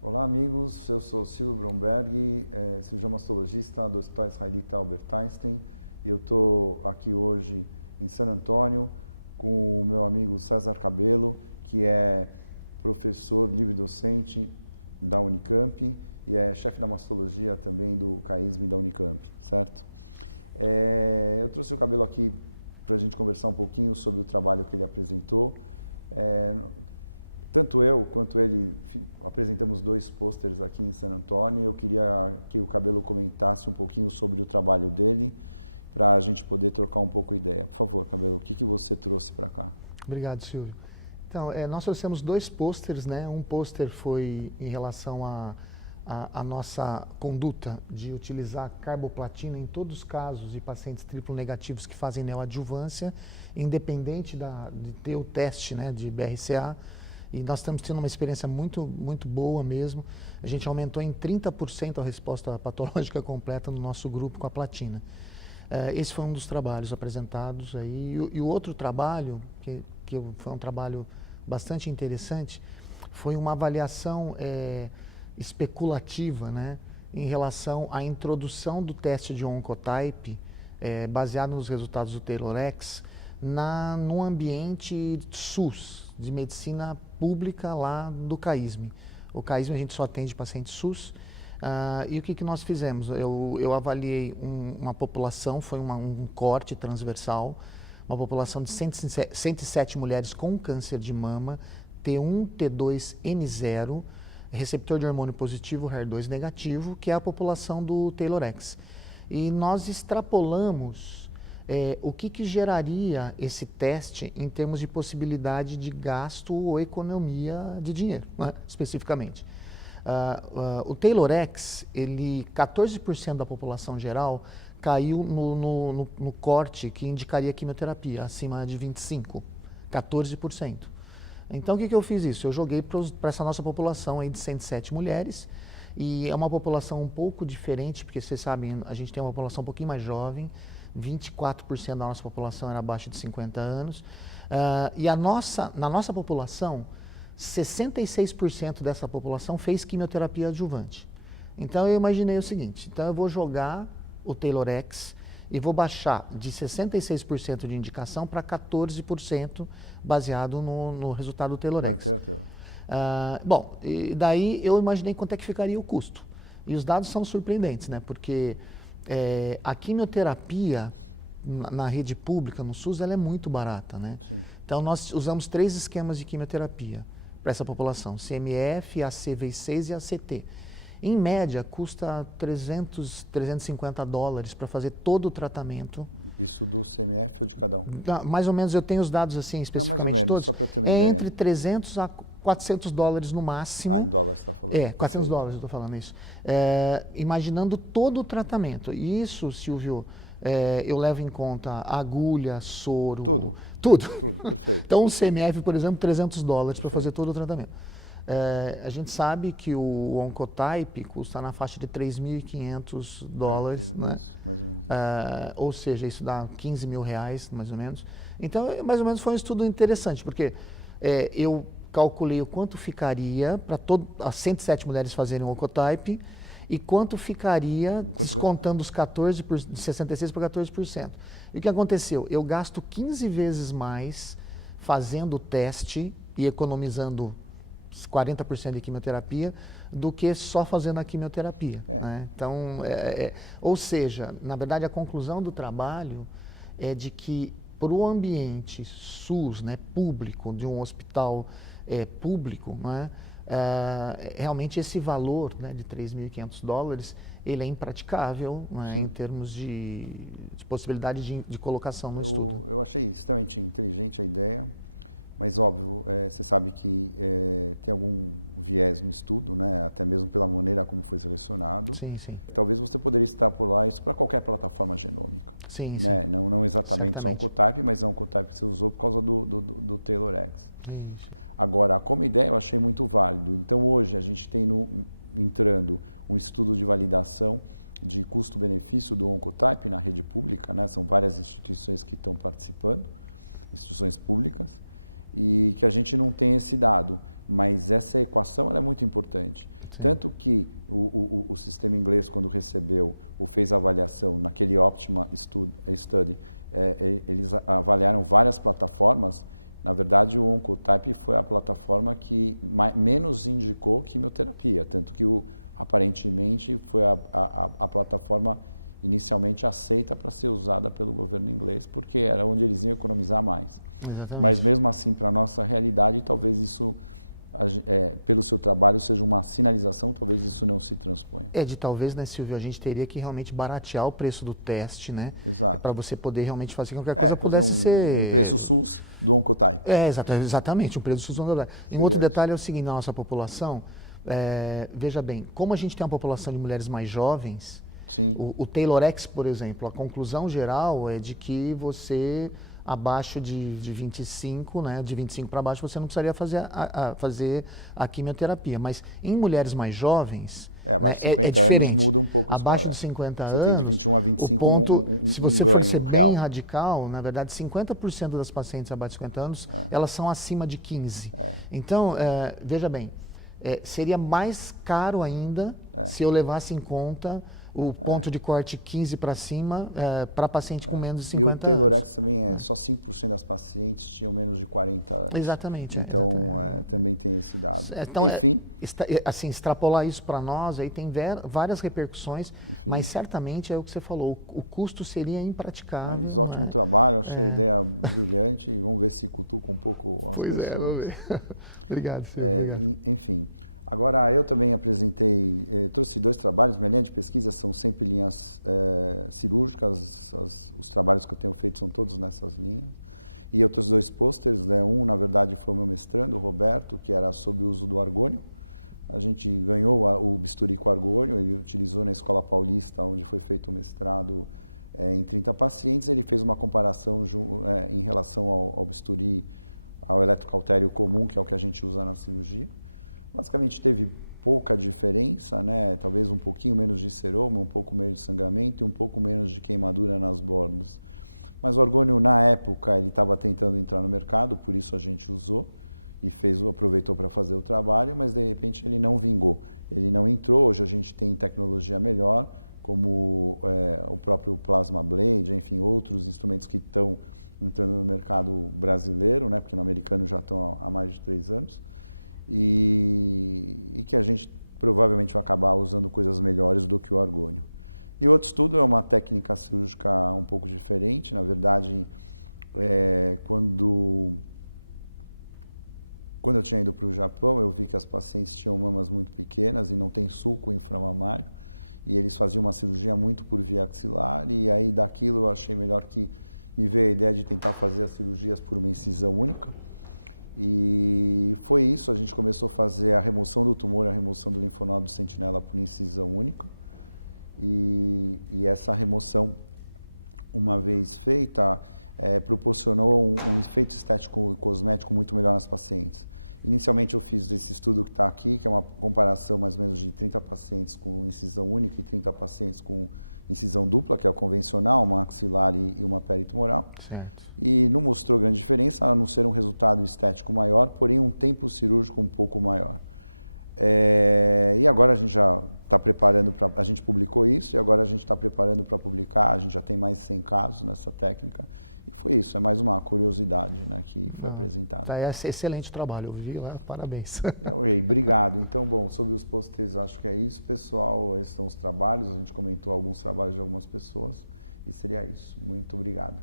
Olá amigos, eu sou Silvio Bromberg, cirurgião mastologista do Hospital Israelita Albert Einstein e eu estou aqui hoje em San Antônio com o meu amigo César Cabello, que é professor livre-docente da Unicamp e é chefe da mastologia também do CAISM da Unicamp, certo? Eu trouxe o Cabello aqui para a gente conversar um pouquinho sobre o trabalho que ele apresentou. Tanto eu quanto ele apresentamos 2 pôsteres aqui em San Antônio. Eu queria que o Cabello comentasse um pouquinho sobre o trabalho dele, para a gente poder trocar um pouco ideia. Por favor, Cabello, o que você trouxe para cá? Obrigado, Silvio. Então, nós trouxemos 2 pôsteres, né? Um pôster foi em relação à nossa conduta de utilizar carboplatina em todos os casos de pacientes triplo negativos que fazem neoadjuvância, independente de ter o teste, né, de BRCA. E nós estamos tendo uma experiência muito boa mesmo. A gente aumentou em 30% a resposta patológica completa no nosso grupo com a platina. Esse foi um dos trabalhos apresentados aí. E o outro trabalho, que foi um trabalho bastante interessante, foi uma avaliação especulativa, né, em relação à introdução do teste de Oncotype, baseado nos resultados do TAILORx, no ambiente SUS, de medicina pública lá do CAISM. O CAISM a gente só atende pacientes SUS. E o que nós fizemos? Eu avaliei uma população, foi um corte transversal, uma população de 107 mulheres com câncer de mama, T1, T2, N0, receptor de hormônio positivo, HER2 negativo, que é a população do TAILORx. E nós extrapolamos o que geraria esse teste em termos de possibilidade de gasto ou economia de dinheiro, né, especificamente. O TAILORx, 14% da população geral caiu no corte que indicaria quimioterapia, acima de 25%, 14%. Então, o que eu fiz isso? Eu joguei para essa nossa população aí de 107 mulheres, e é uma população um pouco diferente, porque vocês sabem, a gente tem uma população um pouquinho mais jovem, 24% da nossa população era abaixo de 50 anos, e na nossa população, 66% dessa população fez quimioterapia adjuvante. Então eu imaginei o seguinte, então eu vou jogar o TAILORx e vou baixar de 66% de indicação para 14% baseado no resultado do TAILORx. Bom, e daí eu imaginei quanto é que ficaria o custo. E os dados são surpreendentes, né? Porque a quimioterapia na rede pública, no SUS, ela é muito barata, né? Sim. Então nós usamos 3 esquemas de quimioterapia para essa população, CMF, ACV6 e ACT. Em média, custa $350 para fazer todo o tratamento. Isso do CMF ou de cada um? Mais ou menos, eu tenho os dados assim, especificamente. Não, mais ou menos, todos. só para ter uma ideia. Entre 300 a $400 no máximo. Em dólares você está falando. $400 eu estou falando isso. Imaginando todo o tratamento. E isso, Silvio, eu levo em conta agulha, soro... Tudo, perfeito. Então, o CMF, por exemplo, $300 para fazer todo o tratamento. A gente sabe que o Oncotype custa na faixa de $3.500, né? Isso, mais ou menos isso. Ou seja, isso dá R$15 mil, mais ou menos. Então, mais ou menos foi um estudo interessante, porque eu calculei o quanto ficaria para as 107 mulheres fazerem o Oncotype e quanto ficaria descontando os 14%, de 66% para 14%. E o que aconteceu? Eu gasto 15 vezes mais fazendo o teste e economizando 40% de quimioterapia do que só fazendo a quimioterapia. Né? Então, ou seja, na verdade, a conclusão do trabalho é de que para o ambiente SUS, né, público, de um hospital público, né, realmente esse valor, né, de $3.500, ele é impraticável, né, em termos de possibilidade de colocação no estudo. Eu achei extremamente inteligente a ideia, Mas, óbvio, você sabe que tem algum viés no estudo, né? Até mesmo pela maneira como foi selecionado. Sim, sim. Talvez você poderia extrapolar isso para qualquer plataforma genômica. Sim, né? sim. Não exatamente Certamente. só Oncotype, mas é um Oncotype que você usou por causa do TaylorX. Isso. Agora, como ideia, eu achei muito válido. Então, hoje, a gente tem entrando um estudo de validação de custo-benefício do Oncotype na rede pública, né? São várias instituições que estão participando, instituições públicas, e que a gente não tem esse dado, mas essa equação ela é muito importante. Sim. Tanto que o sistema inglês, quando recebeu ou fez a avaliação naquele Optima Study, eles avaliaram várias plataformas. Na verdade, o Oncotype foi a plataforma que menos indicou quimioterapia, tanto que aparentemente foi a plataforma inicialmente aceita para ser usada pelo governo inglês, porque era onde eles iam economizar mais. Exatamente. Mas mesmo assim, para a nossa realidade, talvez isso, pelo seu trabalho, seja uma sinalização, talvez isso não se transponha. Talvez, né, Silvio, a gente teria que realmente baratear o preço do teste, né? Exato. Para você poder realmente fazer qualquer coisa pudesse ser... um preço SUS do Oncotype. Exatamente, um preço SUS do Oncotype. Um outro detalhe é o seguinte, na nossa população, veja bem, como a gente tem uma população de mulheres mais jovens, sim. O TaylorX, por exemplo, a conclusão geral é de que você, abaixo de 25, né, de 25 para baixo, você não precisaria fazer a quimioterapia. Mas em mulheres mais jovens, abaixo de 50 anos muda um pouco isso. Abaixo de 50 anos, você tem de 21 a 25 o ponto, se você for ser real. bem radical, na verdade, 50% das pacientes abaixo de 50 anos, elas são acima de 15. Então, veja bem, seria mais caro ainda se eu levasse em conta o ponto de corte 15 para cima para paciente com menos de 50 anos. E o TaylorX também só 5% das pacientes tinham menos de 40 anos. Exatamente. Então, também tem esse dado. Então, enfim. Assim, extrapolar isso para nós, aí tem várias repercussões, enfim. Mas certamente é o que você falou, o custo seria impraticável. Mas ótimo trabalho, achei a ideia brilhante e vamos ver se cutuca um pouco as pessoas. Vamos ver. Obrigado, Silvio. Enfim. Agora, eu também apresentei, trouxe 2 trabalhos, minha linha de pesquisa são sempre linhas cirúrgicas, os trabalhos que eu tenho feito são todos nessas linhas. E outros 2 posters, né? Um, na verdade, foi o meu mestrando, o Roberto, que era sobre o uso do argônio. A gente ganhou o bisturi com argônio, ele utilizou na Escola Paulista, onde foi feito o mestrado em 30 pacientes. Ele fez uma comparação em relação ao bisturi, ao eletrocautério comum, que é o que a gente usa na cirurgia. Basicamente teve pouca diferença, né? Talvez um pouquinho menos de seroma, um pouco menos de sangramento e um pouco menos de queimadura nas bordas. Mas o argônio, na época, ele estava tentando entrar no mercado, por isso a gente usou e aproveitou para fazer o trabalho, mas de repente ele não vingou. Ele não entrou, hoje a gente tem tecnologia melhor, como o próprio Plasma Blade, enfim, outros instrumentos que estão entrando no mercado brasileiro, né? Porque no americano já estão há mais de 3 anos. E que a gente provavelmente vai acabar usando coisas melhores do que o argônio. E outro estudo é uma técnica cirúrgica um pouco diferente. Na verdade, quando eu tinha ido para o Japão, eu vi que as pacientes tinham mamas muito pequenas e não tem sulco inflamamário. E eles faziam uma cirurgia muito por via axilar. E aí daquilo eu achei melhor que me veio a ideia de tentar fazer as cirurgias por uma incisão única. E foi isso, a gente começou a fazer a remoção do tumor e a remoção do linfonodo sentinela por incisão única. E essa remoção, uma vez feita, proporcionou um efeito estético e cosmético muito melhor nas pacientes. Inicialmente eu fiz esse estudo que está aqui, que é uma comparação mais ou menos de 30 pacientes com incisão única e 30 pacientes com incisão dupla, que é o convencional, uma axilar e uma peritumoral. Certo. E não mostrou grande diferença, a não ser um resultado estético maior, porém um tempo cirúrgico um pouco maior. E agora a gente já está preparando para... A gente publicou isso e agora a gente está preparando para publicar, a gente já tem mais de 100 casos nessa técnica. E foi isso, é mais uma curiosidade, né, que foi apresentada. É excelente trabalho, eu vi lá, parabéns. Obrigado. Então, bom, sobre os posters acho que é isso, pessoal, esses são os trabalhos, a gente comentou alguns trabalhos de algumas pessoas e seria isso. Muito obrigado.